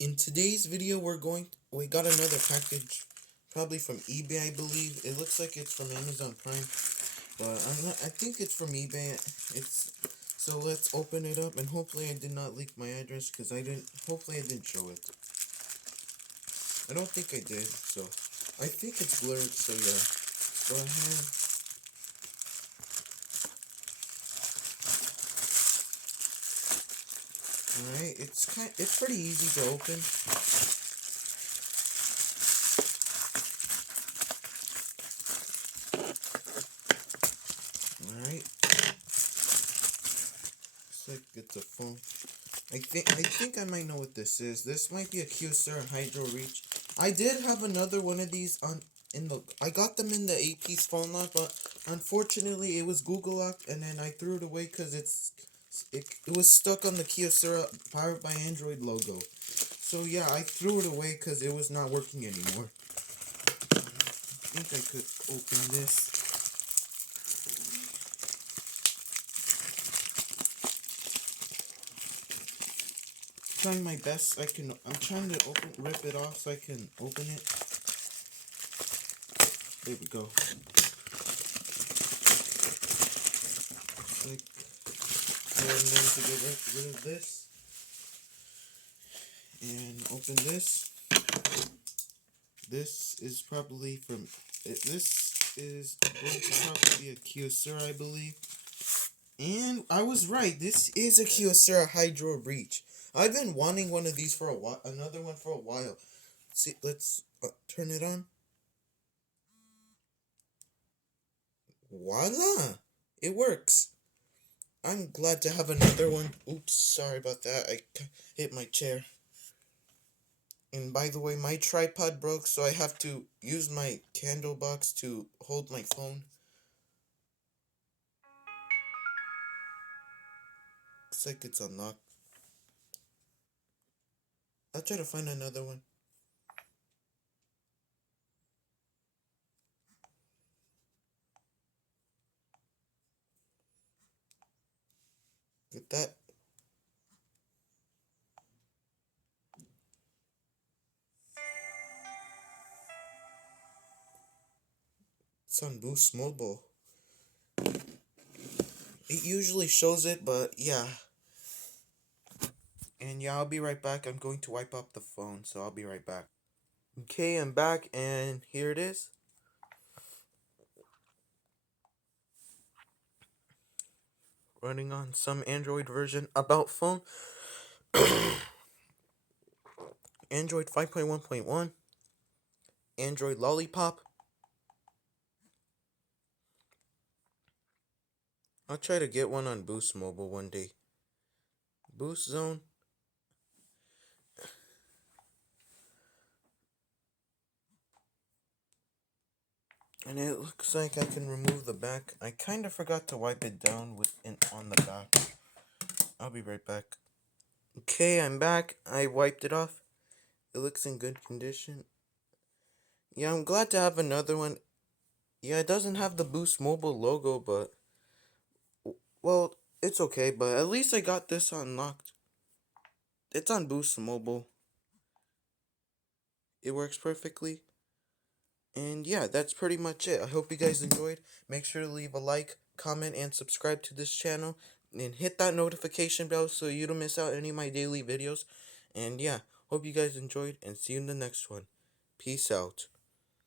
In today's video, we got another package, probably from eBay, I believe. It looks like it's from Amazon Prime, but I think it's from eBay. So let's open it up, and hopefully I did not leak my address, because hopefully I didn't show it. I don't think I did, so I think it's blurred, so yeah. Go ahead. Alright, it's pretty easy to open. Alright. Looks like it's a phone. I think I might know what this is. This might be a Kyocera Hydro Reach. I did have another one of these I got them in the 8-piece phone lot, but unfortunately it was Google locked, and then I threw it away because it was stuck on the Kyocera Powered by Android logo. So yeah, I threw it away because it was not working anymore. I think I could open this. Trying my best. I'm trying to rip it off so I can open it. There we go. So I'm going to get rid of this and open this. This is probably this is going to probably be a Kyocera, I believe. And I was right. This is a Kyocera Hydro Reach. I've been wanting one of these for a while. Another one for a while. See, let's turn it on. Voila! It works. I'm glad to have another one. Oops, sorry about that. I hit my chair. And by the way, my tripod broke, so I have to use my candle box to hold my phone. Looks like it's unlocked. I'll try to find another one. With that. It's on Boost Mobile. It usually shows it, but yeah. And yeah, I'll be right back. I'm going to wipe up the phone, so I'll be right back. Okay, I'm back, and here it is. Running on some Android version about phone. Android 5.1.1. Android Lollipop. I'll try to get one on Boost Mobile one day. Boost Zone. And it looks like I can remove the back. I kind of forgot to wipe it down on the back. I'll be right back. Okay, I'm back. I wiped it off. It looks in good condition. Yeah, I'm glad to have another one. Yeah, it doesn't have the Boost Mobile logo, but well, it's okay. But at least I got this unlocked. It's on Boost Mobile. It works perfectly. And yeah, that's pretty much it. I hope you guys enjoyed. Make sure to leave a like, comment, and subscribe to this channel. And hit that notification bell so you don't miss out any of my daily videos. And yeah, hope you guys enjoyed, and see you in the next one. Peace out.